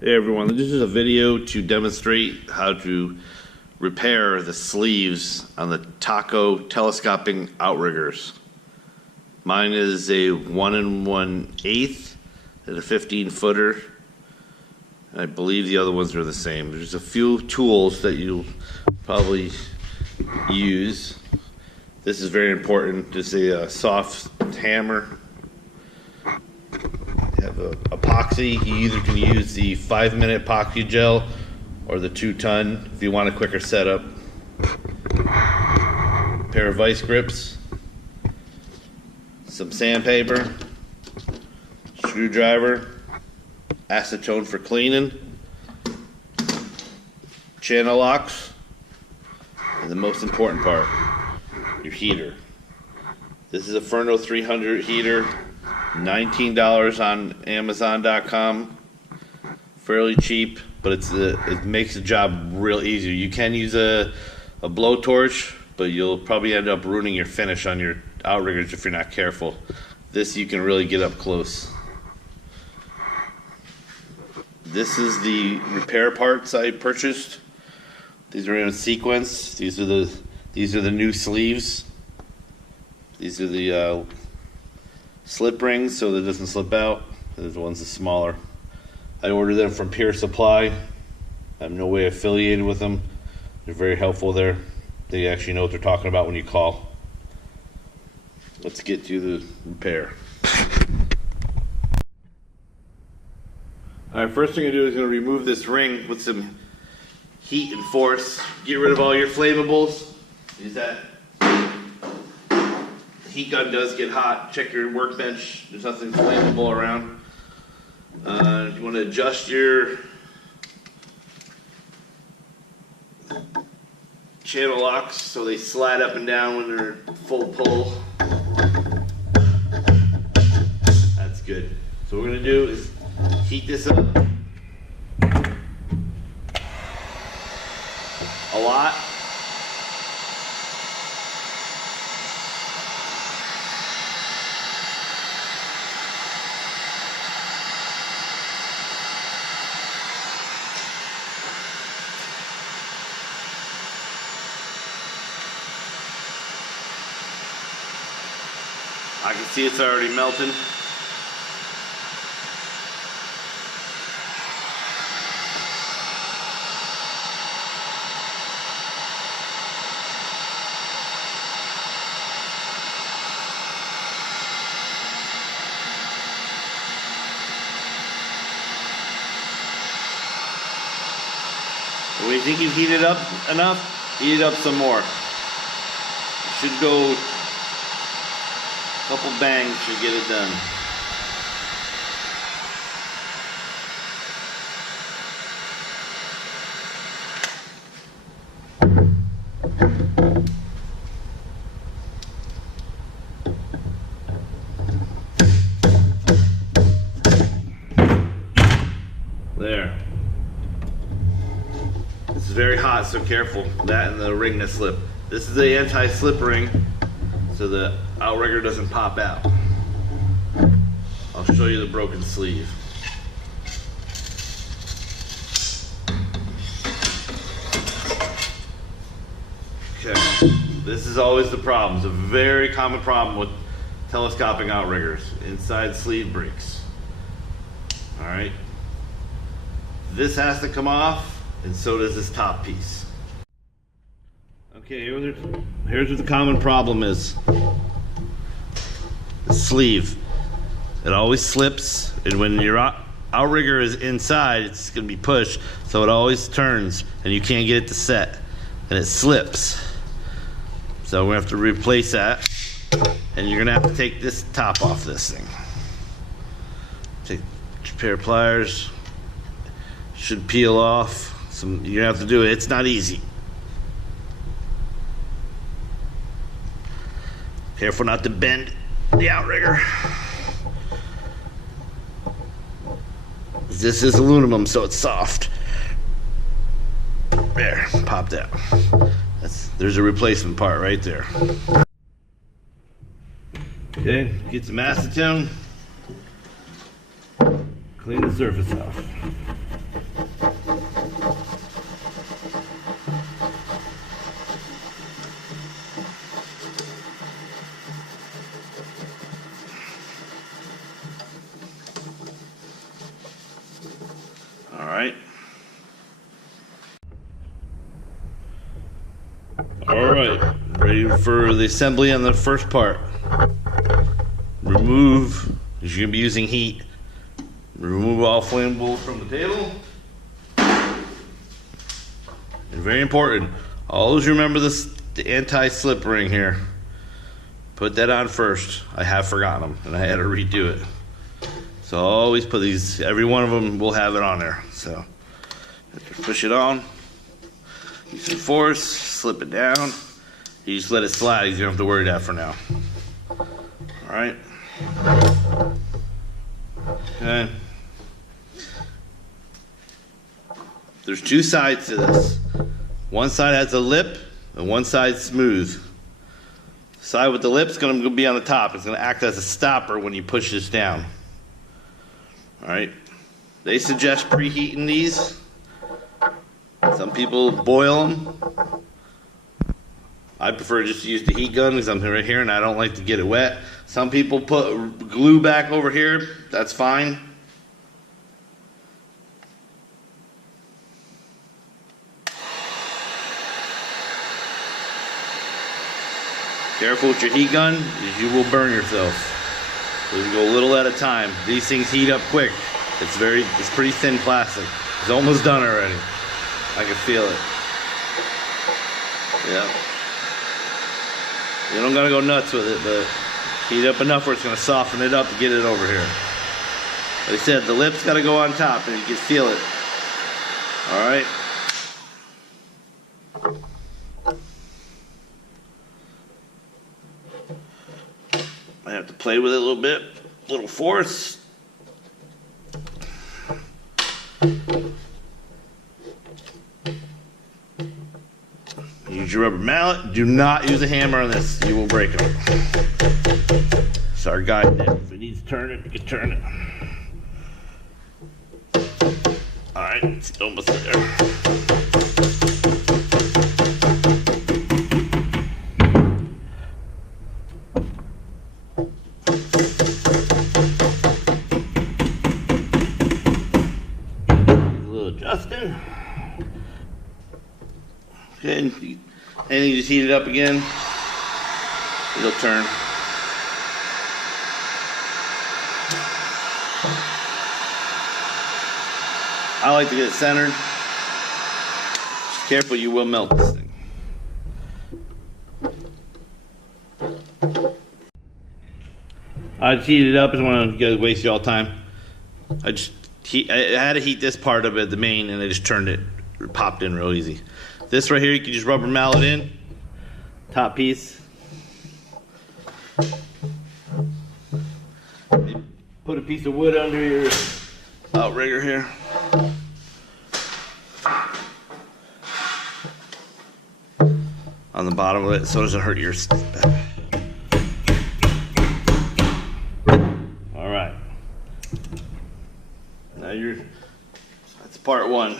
Hey everyone, this is a video to demonstrate how to repair the sleeves on the Taco telescoping outriggers. Mine is a 1 1/8 and a 15-footer. I believe the other ones are the same. There's a few tools that you'll probably use. This is very important. Just a soft hammer. Have a epoxy. You either can use the 5-minute epoxy gel or the 2-ton if you want a quicker setup. A pair of vice grips, some sandpaper, screwdriver, acetone for cleaning, channel locks, and the most important part, your heater. This is a Furno 300 heater. $19 on Amazon.com. Fairly cheap, but it makes the job real easy. You can use a blowtorch, but you'll probably end up ruining your finish on your outriggers if you're not careful. This you can really get up close. This is the repair parts I purchased. These are in a sequence. These are the new sleeves. These are the slip rings so that it doesn't slip out. There's the ones that's smaller. I ordered them from Pure Supply. I'm no way affiliated with them. They're very helpful there. They actually know what they're talking about when you call. Let's get to the repair. Alright, first thing I'm going to do is going to remove this ring with some heat and force. Get rid of all your flamables. Use that. Heat gun does get hot. Check your workbench. There's nothing flammable around. You want to adjust your channel locks so they slide up and down when they're full pull. That's good. So what we're going to do is heat this up a lot. I can see it's already melting. When you think you've heated up enough, heat it up some more. It should go. Couple bangs should get it done. There. This is very hot, so careful. That and the ring that slip. This is the anti-slip ring, so the outrigger doesn't pop out. I'll show you the broken sleeve. Okay, this is always the problem. It's a very common problem with telescoping outriggers. Inside sleeve breaks. Alright. This has to come off, and so does this top piece. Okay, here's what the common problem is. The sleeve. It always slips, and when your outrigger is inside, it's going to be pushed, so it always turns, and you can't get it to set, and it slips. So we're going to have to replace that, and you're going to have to take this top off this thing. Take a pair of pliers. Should peel off. You're going to have to do it. It's not easy. Careful not to bend the outrigger. This is aluminum, so it's soft. There, popped out. There's a replacement part right there. Okay, get some acetone. Clean the surface off. All right. All right, ready for the assembly on the first part. Remove, as you're gonna be using heat, remove all flammables from the table. And very important, always remember this, the anti-slip ring here. Put that on first. I have forgotten them and I had to redo it. So always put these, every one of them will have it on there. So push it on, use some force, slip it down. You just let it slide, you don't have to worry that for now. All right. Okay. There's two sides to this. One side has a lip and one side's smooth. The side with the lip's gonna be on the top. It's gonna act as a stopper when you push this down. All right. They suggest preheating these. Some people boil them. I prefer just to use the heat gun because I'm right here and I don't like to get it wet. Some people put glue back over here. That's fine. Careful with your heat gun, you will burn yourself. So you go a little at a time. These things heat up quick. It's pretty thin plastic. It's almost done already. I can feel it. Yeah. You don't gotta go nuts with it, but heat up enough where it's gonna soften it up to get it over here. Like I said, the lip's gotta go on top and you can feel it. All right. I have to play with it a little bit, little force. Use your rubber mallet. Do not use a hammer on this. You will break it. It's our guide there. If it needs to turn it, you can turn it. All right, it's almost there. Adjusting. Okay, and you just heat it up again, it'll turn. I like to get it centered. Just careful, you will melt this thing. I just heat it up. I don't want to waste y'all time. I had to heat this part of it, the main, and I just turned it, popped in real easy. This right here, you can just rubber mallet in, top piece. Put a piece of wood under your outrigger here. On the bottom of it, so it doesn't hurt your back. All right. Now that's part one.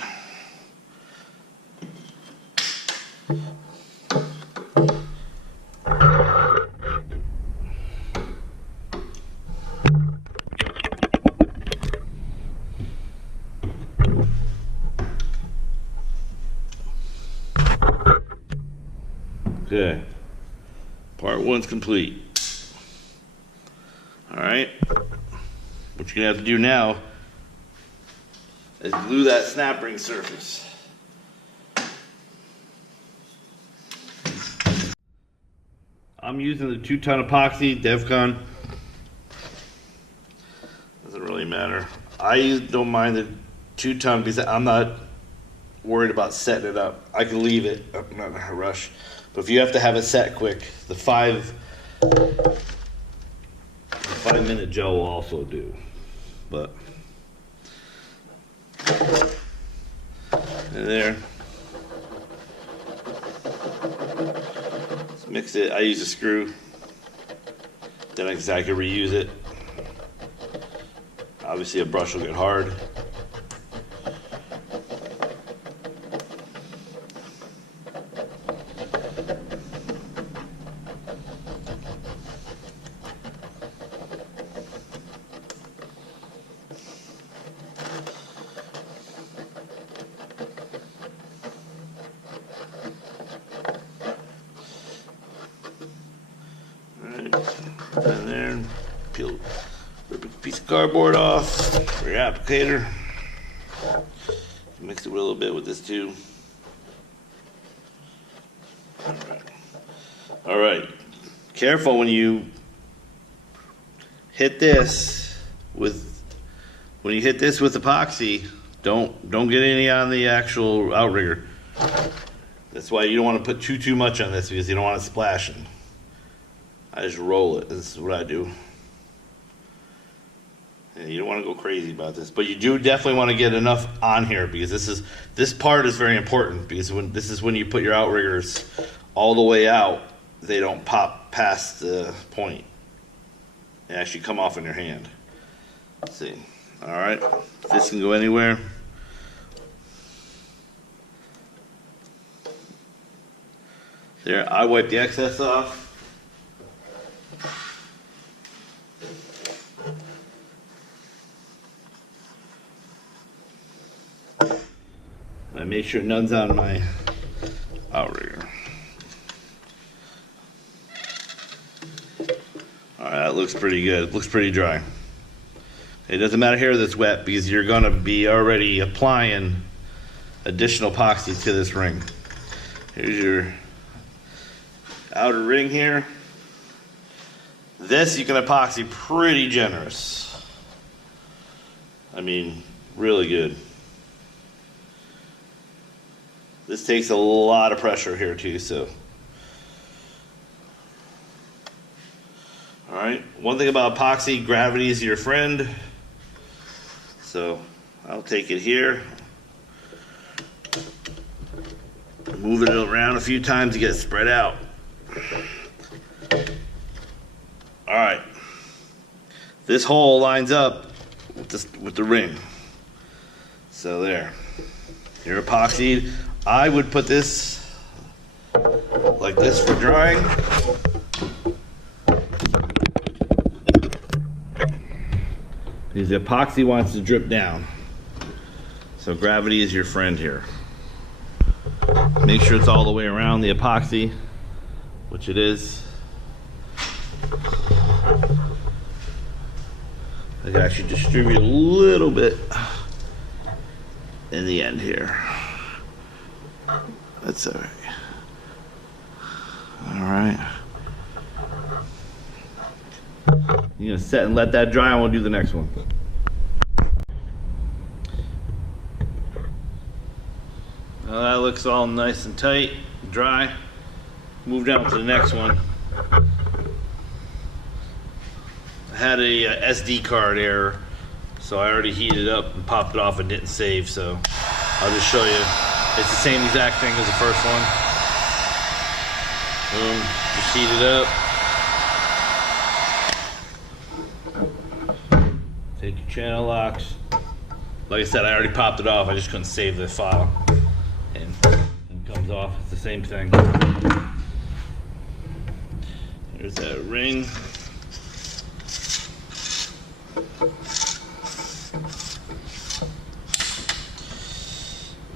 Okay, part one's complete. All right, what you're gonna have to do now is glue that snap ring surface. I'm using the 2-ton epoxy, DevCon. Doesn't really matter. I don't mind the 2-ton because I'm not worried about setting it up. I can leave it, I'm not in a rush. But if you have to have it set quick, the 5-minute gel will also do. But there. Let's mix it. I use a screw. Then I can reuse it. Obviously a brush will get hard. rip a piece of cardboard off for your applicator. Mix it with a little bit with this too. All right. Careful when you hit this with epoxy. Don't get any on the actual outrigger. That's why you don't want to put too much on this, because you don't want it splashing. I just roll it. This is what I do. And you don't want to go crazy about this, but you do definitely want to get enough on here, because this part is very important, because when you put your outriggers all the way out, they don't pop past the point. They actually come off in your hand. Let's see. All right, this can go anywhere. There, I wipe the excess off. I make sure none's on my outrigger. Alright, that looks pretty good. It looks pretty dry. It doesn't matter here that's wet, because you're going to be already applying additional epoxy to this ring. Here's your outer ring here. This you can epoxy pretty generous. I mean, really good. This takes a lot of pressure here too, so. All right, one thing about epoxy, gravity is your friend. So I'll take it here, move it around a few times to get it spread out. All right, this hole lines up with the ring. So there, you're epoxied. I would put this like this for drying. Because the epoxy wants to drip down. So gravity is your friend here. Make sure it's all the way around the epoxy, which it is. I can actually distribute a little bit in the end here. That's all right. All right. You're gonna set and let that dry, and we'll do the next one. Well, that looks all nice and tight, dry. Move down to the next one. I had a SD card error, so I already heated it up and popped it off and didn't save, so I'll just show you. It's the same exact thing as the first one. Boom, just heat it up. Take your channel locks. Like I said, I already popped it off. I just couldn't save the file. And it comes off. It's the same thing. Here's that ring.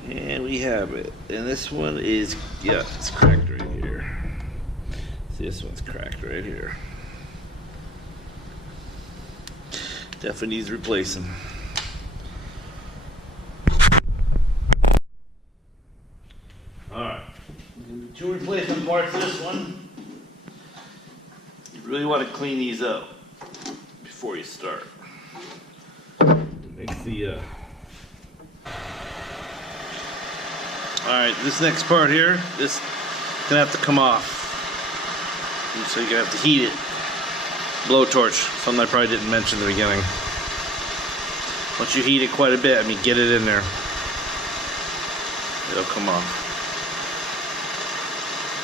And we have it. And this one is, yeah, it's cracked right here. See, this one's cracked right here. Definitely needs replacing. Alright. Two replacement parts of this one. You really want to clean these up before you start. Makes the Alright, this next part here, this is gonna have to come off. And so you're gonna have to heat it. Blowtorch, something I probably didn't mention in the beginning. Once you heat it quite a bit, I mean, get it in there, it'll come off.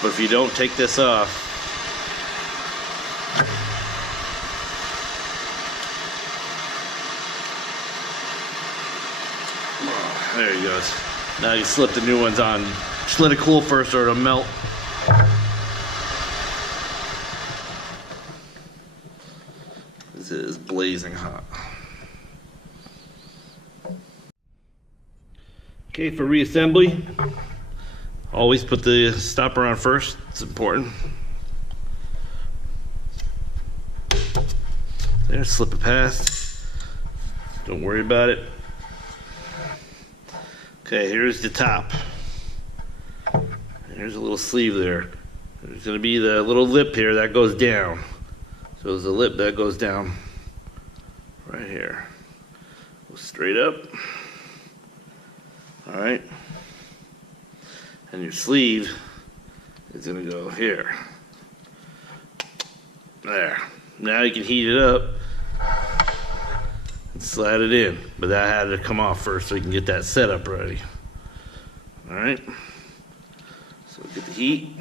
But if you don't take this off, there he goes. Now you slip the new ones on. Just let it cool first or it'll melt. This is blazing hot. Okay, for reassembly, always put the stopper on first. It's important. There. there, slip it past. Don't worry about it. Okay, here's the top. There's a little sleeve there. There's going to be the little lip here that goes down. So there's a lip that goes down right here. Go straight up. All right. And your sleeve is going to go here. There. Now you can heat it up and slide it in. But that had to come off first so you can get that setup ready. All right. So get the heat.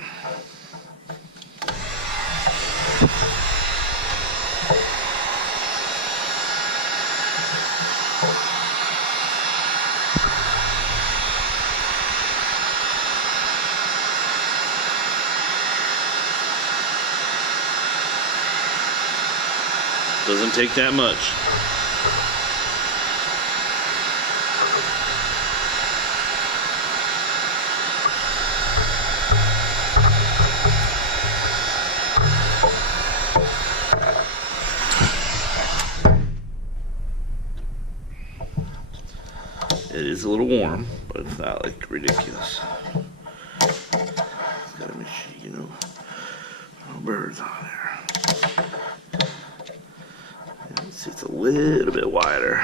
Doesn't take that much. It is a little warm, but it's not like ridiculous. It's got a machine, you know, no birds on there. See, it's a little bit wider.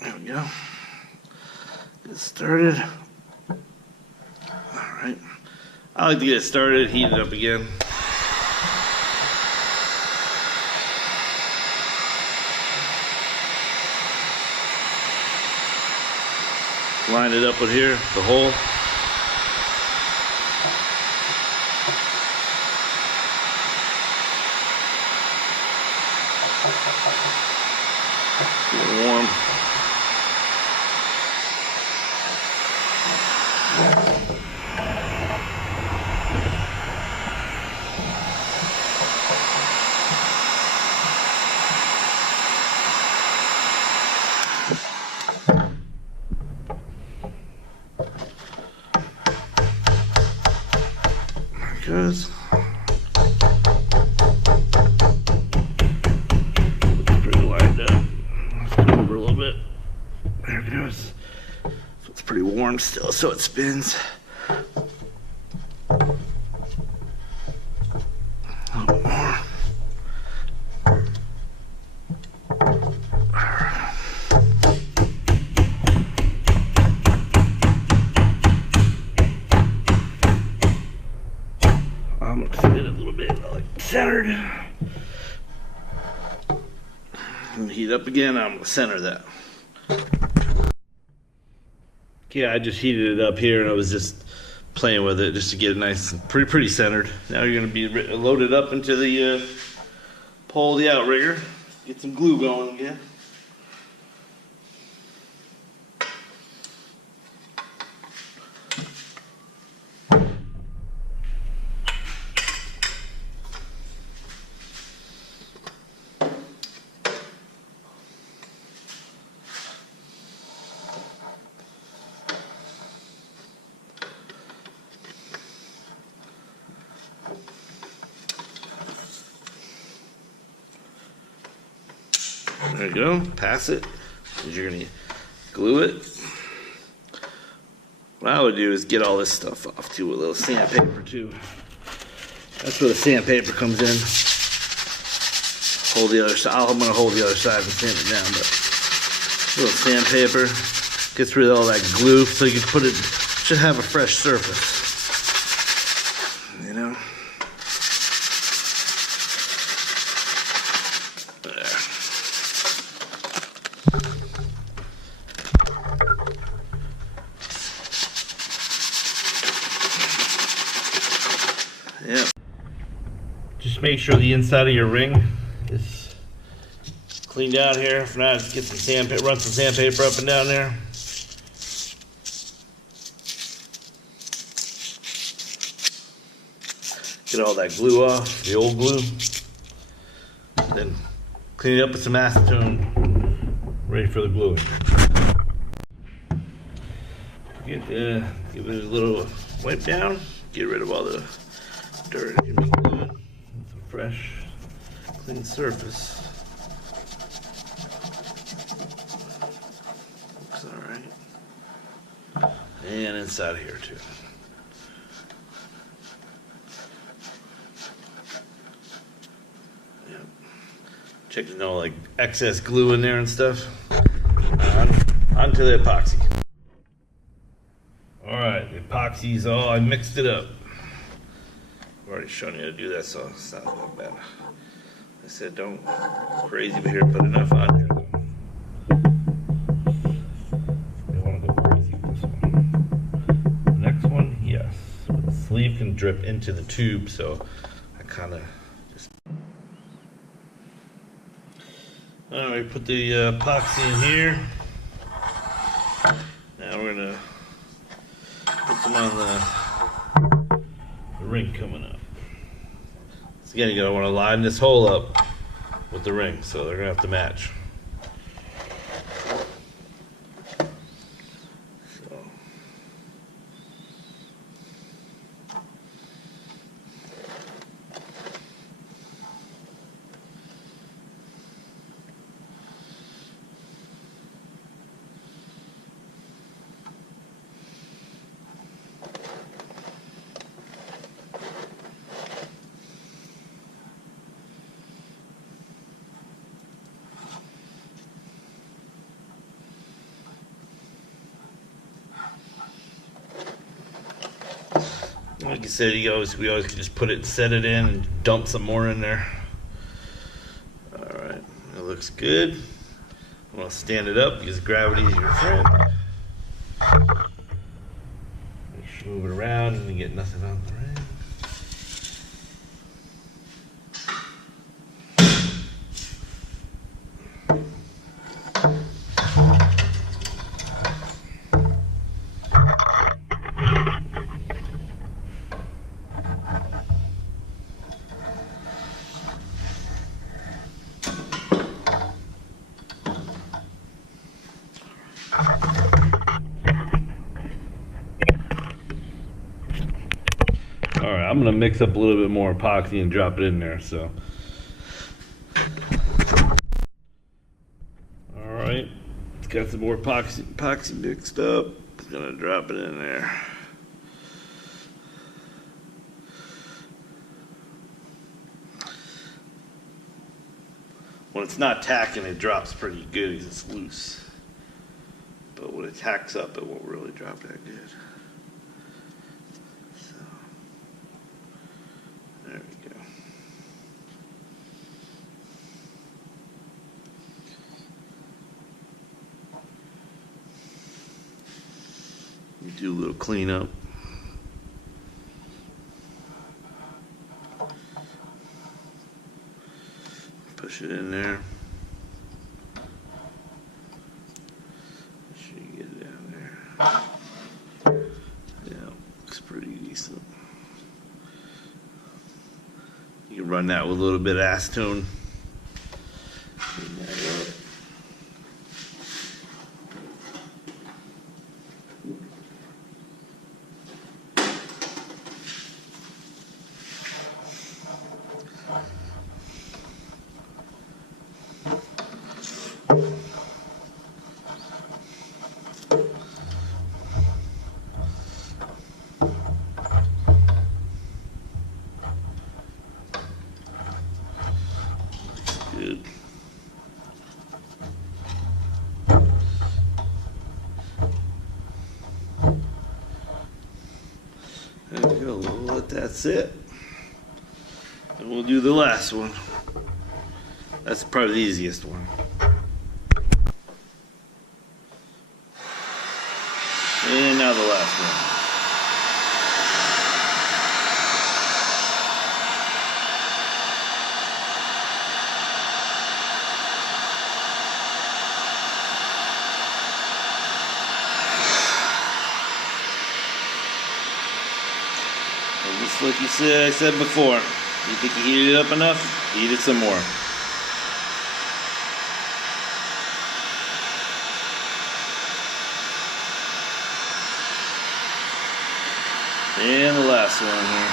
There we go. Get started. All right. I like to get it started, heat it up again. Line it up with here, the hole. Getting warm. There it goes. So it's pretty warm still, so it spins. A little more. I'm gonna spin it a little bit, like centered. And heat up again. I'm gonna center that. Yeah, I just heated it up here and I was just playing with it just to get it nice and pretty centered. Now you're going to be loaded up into the pole of the outrigger. Get some glue going again. There you go, pass it, and you're gonna glue it. What I would do is get all this stuff off too with a little sandpaper too. That's where the sandpaper comes in. Hold the other side, I'm gonna hold the other side and sand it down, but a little sandpaper gets rid of all that glue so you can put it, should have a fresh surface, you know? Yep. Just make sure the inside of your ring is cleaned out here. If not, just get some sandpaper, run some sandpaper up and down there. Get all that glue off, the old glue. Then clean it up with some acetone, ready for the gluing. give it a little wipe down, get rid of all the dirt and be good. It's a fresh, clean surface. Looks alright. And inside here too. Yep. Check to know like excess glue in there and stuff. Onto the epoxy. Alright, the epoxy's all, I mixed it up. I've already shown you how to do that, so it's not that bad. I said don't go crazy, but here, put enough on here. You want to go crazy with this one. The next one, yes. The sleeve can drip into the tube, so I kind of just... Alright, put the epoxy in here. Now we're gonna put some on the ring coming up. So again, you're gonna want to line this hole up with the ring, so they're gonna have to match. So. Like I said, we always could just put it, set it in, and dump some more in there. All right, it looks good. I'm gonna stand it up because gravity is your friend. Just move it around and you get nothing on the ring. Alright, I'm going to mix up a little bit more epoxy and drop it in there, so. Alright, it's got some more epoxy mixed up. It's going to drop it in there. When it's not tacking, it drops pretty good because it's loose. But when it tacks up, it won't really drop that good. So, there we go. We do a little cleanup. Push it in there. Make sure you get it down there. Yeah, looks pretty decent. You can run that with a little bit of acetone. Clean that up. Good. There we go. We'll let that sit. And we'll do the last one. That's probably the easiest one. And now the last one. Just like I said before, you think you heated it up enough, heat it some more. And the last one here.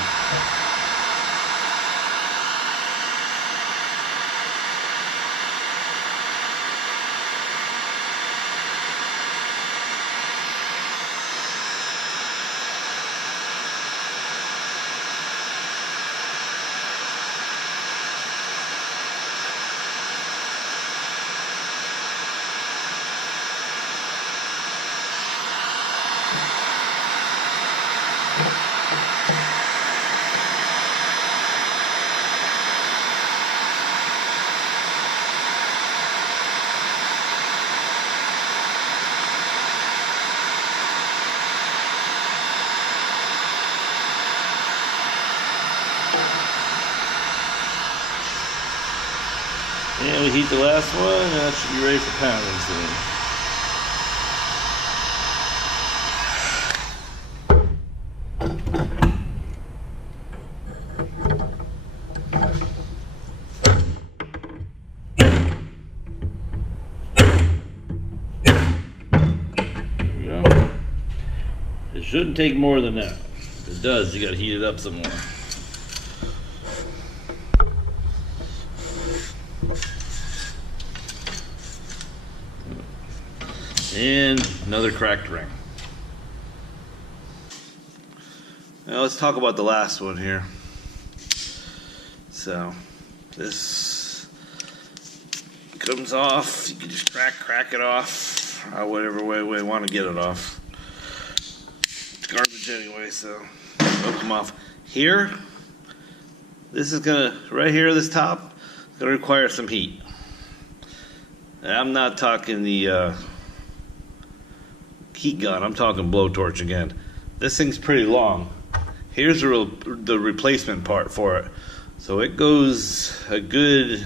And we heat the last one, and that should be ready for pounding soon. There we go. It shouldn't take more than that. If it does, you gotta heat it up some more. And another cracked ring. Now let's talk about the last one here. So this comes off. You can just crack it off, whatever way you want to get it off. It's garbage anyway, so it'll come off. Here, this is gonna, right here, this top, is gonna require some heat. And I'm not talking the heat gun, I'm talking blowtorch again. This thing's pretty long. Here's the replacement part for it. So it goes a good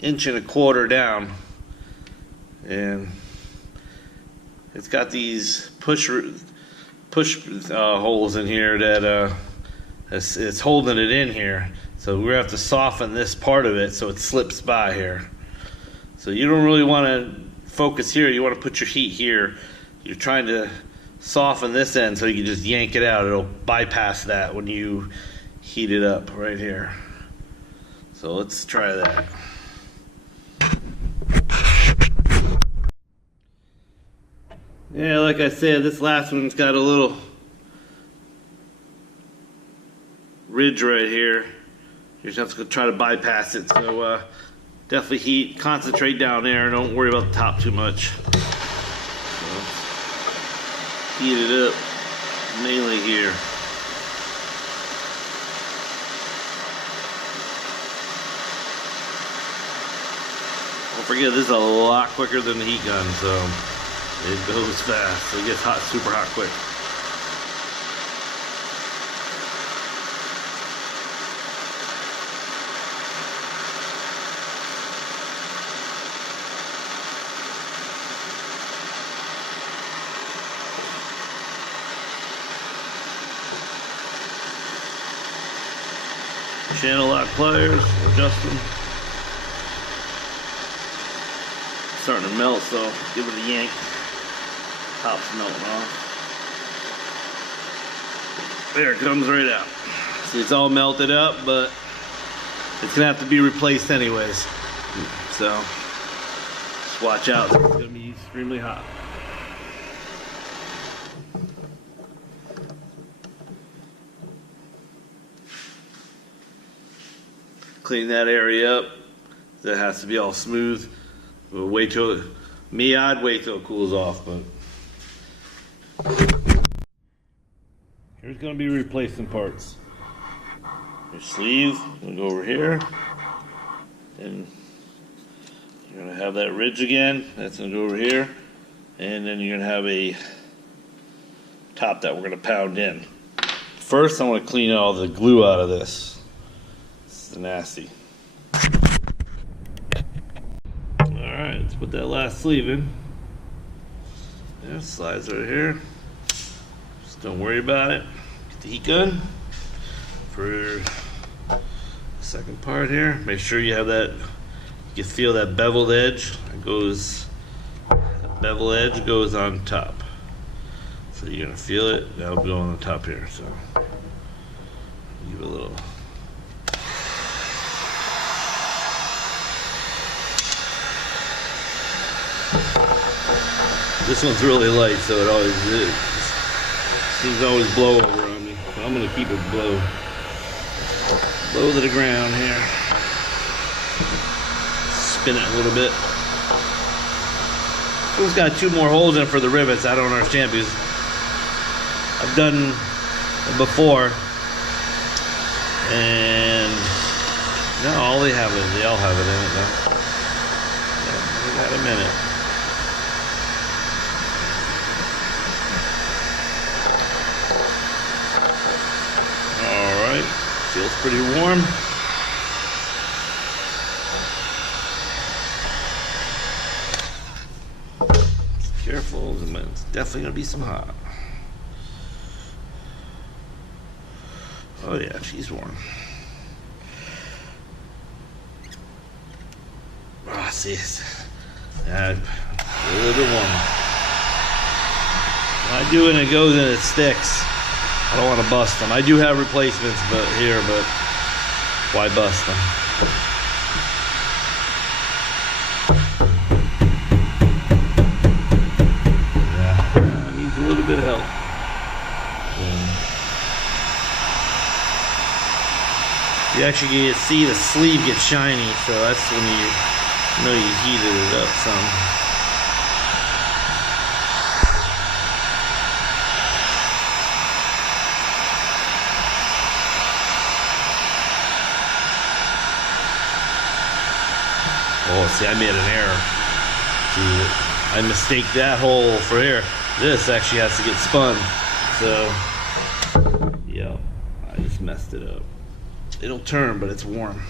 1.25 inches down, and it's got these push holes in here that it's holding it in here. So we're gonna have to soften this part of it so it slips by here. So you don't really want to focus here. You want to put your heat here. You're trying to soften this end so you can just yank it out. It'll bypass that when you heat it up right here. So let's try that. Yeah, like I said, this last one's got a little ridge right here. You're just going to try to bypass it. So definitely concentrate down there. Don't worry about the top too much. Heat it up mainly here. Don't forget, this is a lot quicker than the heat gun, so it goes fast. So it gets hot, super hot quick. Channel lock pliers, adjust them. Starting to melt, so give it a yank. Top's melting off. There it comes right out. See, it's all melted up, but it's gonna have to be replaced anyways. So just watch out, it's gonna be extremely hot. Clean that area up. That has to be all smooth. We'll wait till I'd wait till it cools off, but here's gonna be replacing parts. Your sleeve, gonna go over here, and you're gonna have that ridge again. That's gonna go over here, and then you're gonna have a top that we're gonna pound in. First, I want to clean all the glue out of this. This is nasty. Alright, let's put that last sleeve in. Yeah, slides right here. Just don't worry about it. Get the heat gun for the second part here. Make sure you have that, you can feel that beveled edge. That bevel edge goes on top. So you're gonna feel it. That'll go on the top here. So give it a little. This one's really light, so it always is. Seems to always blow over on me. So I'm gonna keep it low to the ground here. Spin it a little bit. It's got 2 more holes in it for the rivets. I don't understand because I've done it before, and no, all they have is they all have it in it now. Yeah, we got a minute. All right, feels pretty warm. Careful, it's definitely gonna be some hot. Oh yeah, she's warm. Ah, see, it's a little bit warm. When I do it and it goes and it sticks, I don't want to bust them. I do have replacements, but why bust them? A little bit of help. You actually get to see the sleeve get shiny, so that's when you know you heated it up some. Oh, see, I made an error. See, I mistaked that hole for here. This actually has to get spun, so yeah, I just messed it up. It'll turn, but it's warm.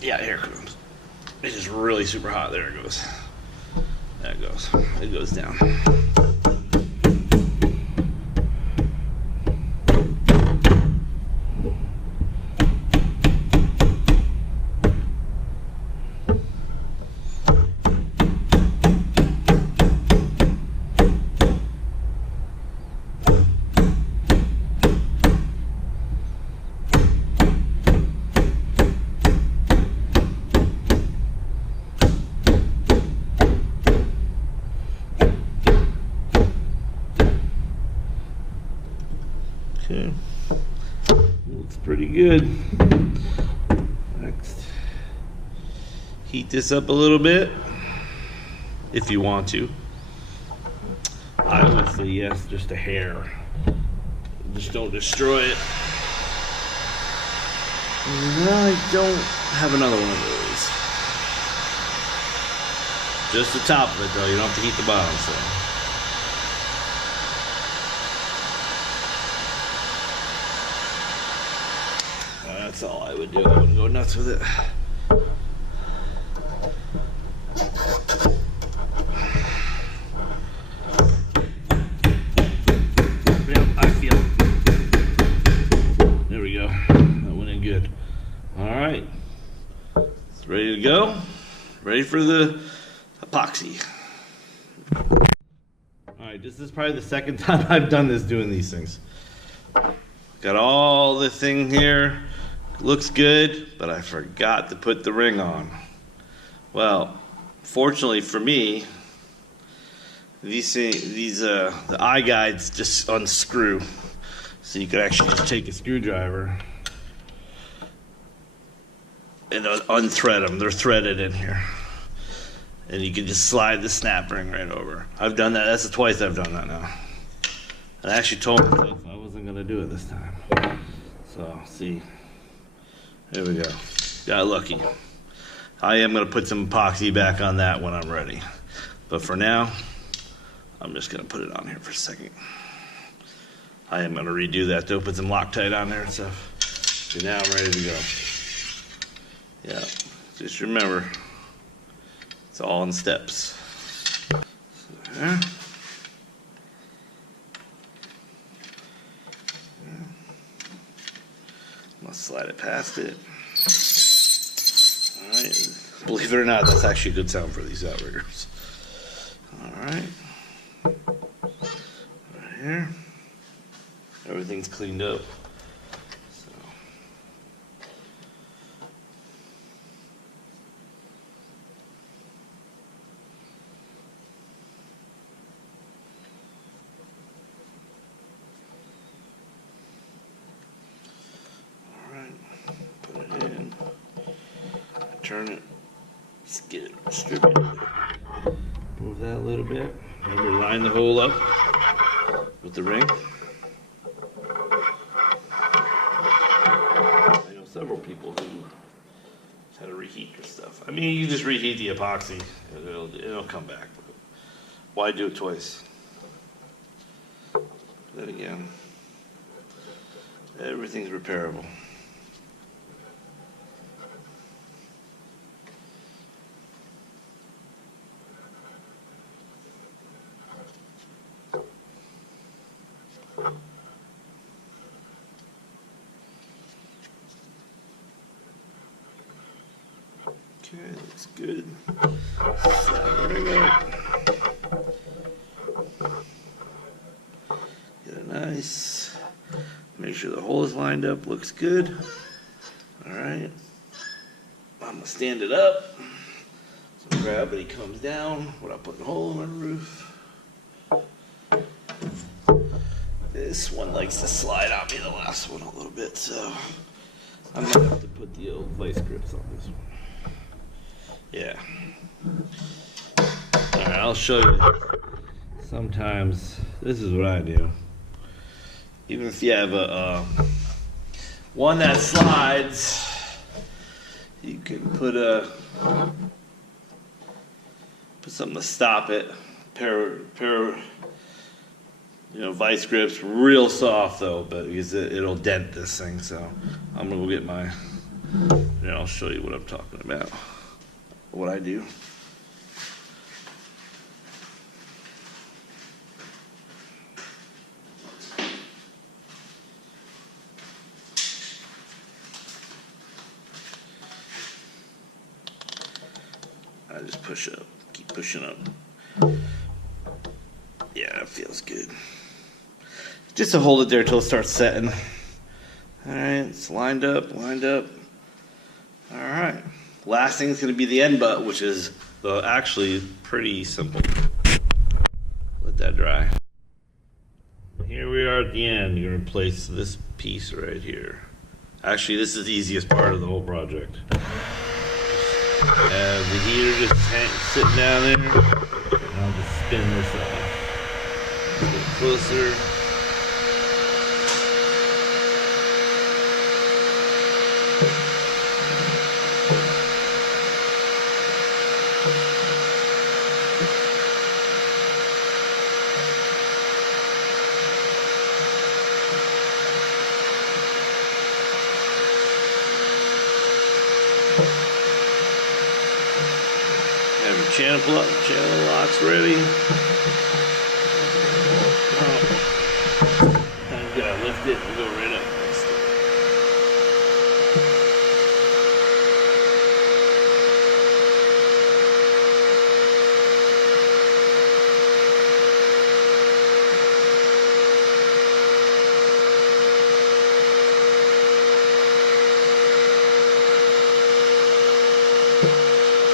Yeah, here it comes. It's just really super hot. There it goes. There it goes. It goes down. Okay, looks pretty good. Next, heat this up a little bit if you want to. I would say yes, just a hair. Just don't destroy it. No, I don't have another one of those. Just the top of it though, you don't have to heat the bottom, so. That's all I would do. I wouldn't go nuts with it. Yep, I feel it. There we go. That went in good. All right. It's ready to go. Ready for the epoxy. All right, this is probably the second time I've done this doing these things. Got all the thing here. Looks good, but I forgot to put the ring on. Well, fortunately for me, the eye guides just unscrew, so you could actually just take a screwdriver and unthread them. They're threaded in here, and you can just slide the snap ring right over. I've done that. That's the twice I've done that now. And I actually told myself I wasn't gonna do it this time. So see. There we go. Got lucky. I am going to put some epoxy back on that when I'm ready. But for now, I'm just going to put it on here for a second. I am going to redo that though, put some Loctite on there and stuff. So now I'm ready to go. Yeah, just remember, it's all in steps. So there. I'm gonna slide it past it. Alright, Believe it or not, that's actually a good sound for these outriggers. Alright. Right here. Everything's cleaned up. So. Alright. Put it in. Turn it. Let's get it distributed. Move that a little bit. Remember, line the hole up with the ring. I know several people who had to reheat their stuff. I mean, you just reheat the epoxy, and it'll come back. Why do it twice? Then again, everything's repairable. Okay, looks good. Slide the ring up. Get it nice. Make sure the hole is lined up. Looks good. Alright. I'm going to stand it up. So gravity comes down without putting a hole in my roof. This one likes to slide on me, the last one, a little bit, so I might have to put the old vice grips on this one. Yeah. Alright, I'll show you. Sometimes, this is what I do. Even if you have a one that slides, you can put something to stop it. Pair vice grips, real soft though, but because it'll dent this thing. So I'm gonna go get my. And I'll show you what I'm talking about. What I do. I just push up, keep pushing up. Yeah, that feels good. Just to hold it there till it starts setting. Alright, it's lined up, Alright. Last thing is going to be the end butt, which is actually pretty simple. Let that dry. Here we are at the end. You're going to replace this piece right here. Actually, this is the easiest part of the whole project. And the heater just sitting down there. And I'll just spin this off. Get closer. Have your channel locks ready. Now you gotta lift it and go right up.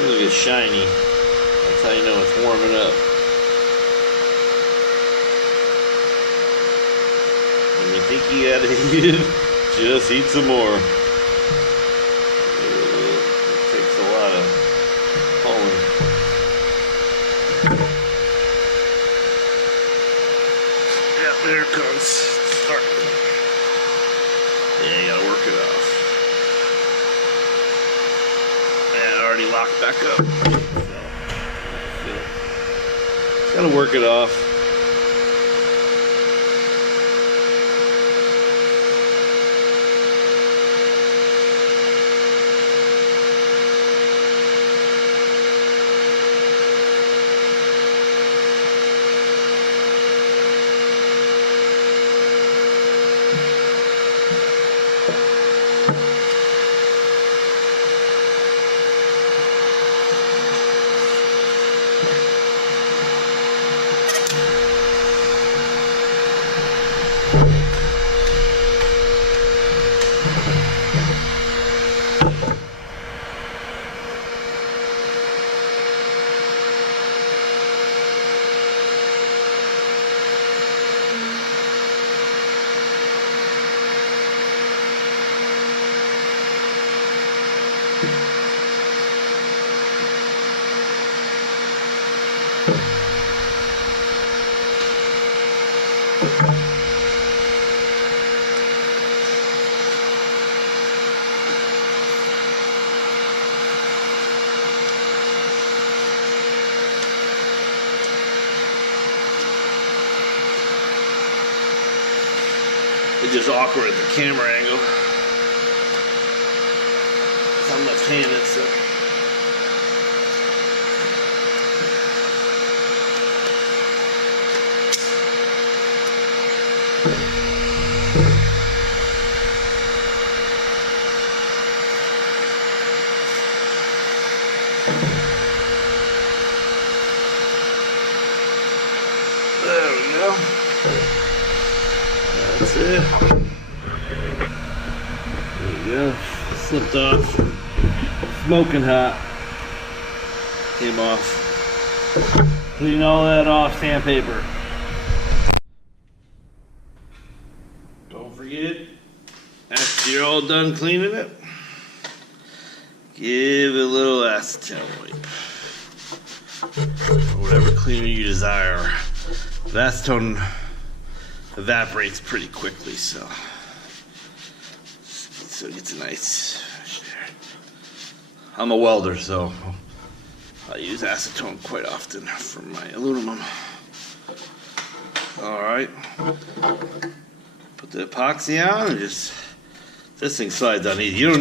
It'll get shiny. That's how you know it's warming up. When you think you got it heated, just heat some more. It takes a lot of pulling. Yeah, there it comes. Starting. Yeah, you gotta work it off. Already locked back up. So, just gotta work it off. It's just awkward at the camera angle. I'm left-handed, so. There we go. That's it. There we go. Slipped off. Smoking hot. Came off. Clean all that off, sandpaper. Don't forget, after you're all done cleaning it, give it a little acetone wipe. Or whatever cleaner you desire. The acetone evaporates pretty quickly, so it gets a nice. I'm a welder, so I use acetone quite often for my aluminum. All right, put the epoxy on and just. This thing slides on easy. You don't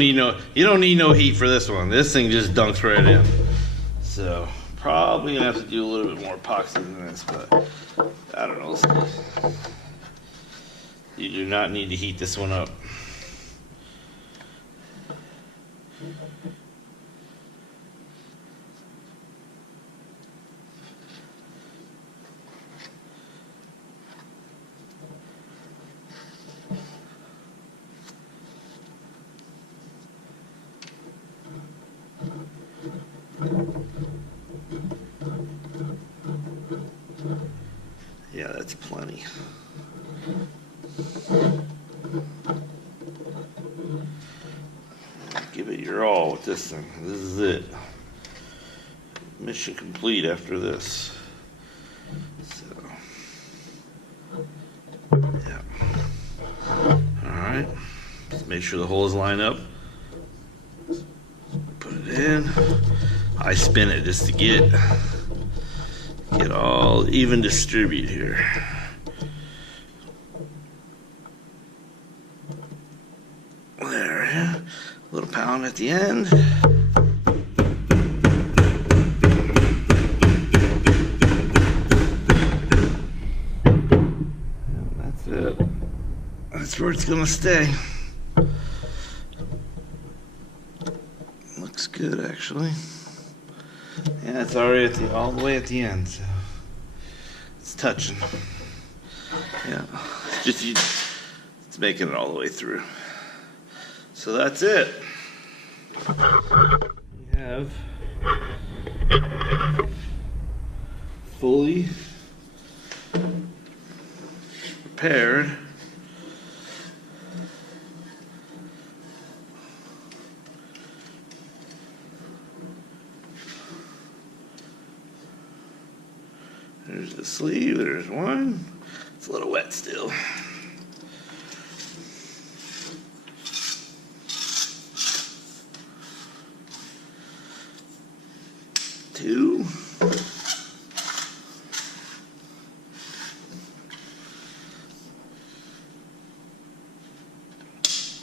need no heat for this one. This thing just dunks right in. So probably gonna have to do a little bit more epoxy than this, but I don't know. You do not need to heat this one up. Yeah, that's plenty. Give it your all with this thing. This is it. Mission complete after this. So, yeah. Alright. Just make sure the holes line up. Put it in. I spin it just to get all even distribute here. There, yeah. A little pound at the end. And that's it. That's where it's gonna stay. Looks good, actually. Yeah, it's already all the way at the end, so it's touching. Yeah, it's making it all the way through. So that's it. You have fully repaired there's the sleeve, there's one. It's a little wet still. Two.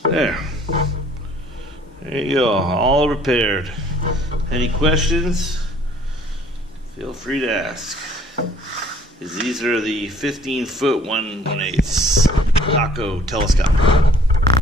There. There you go, all repaired. Any questions? Feel free to ask. These are the 15-foot 1/8 Taco telescope.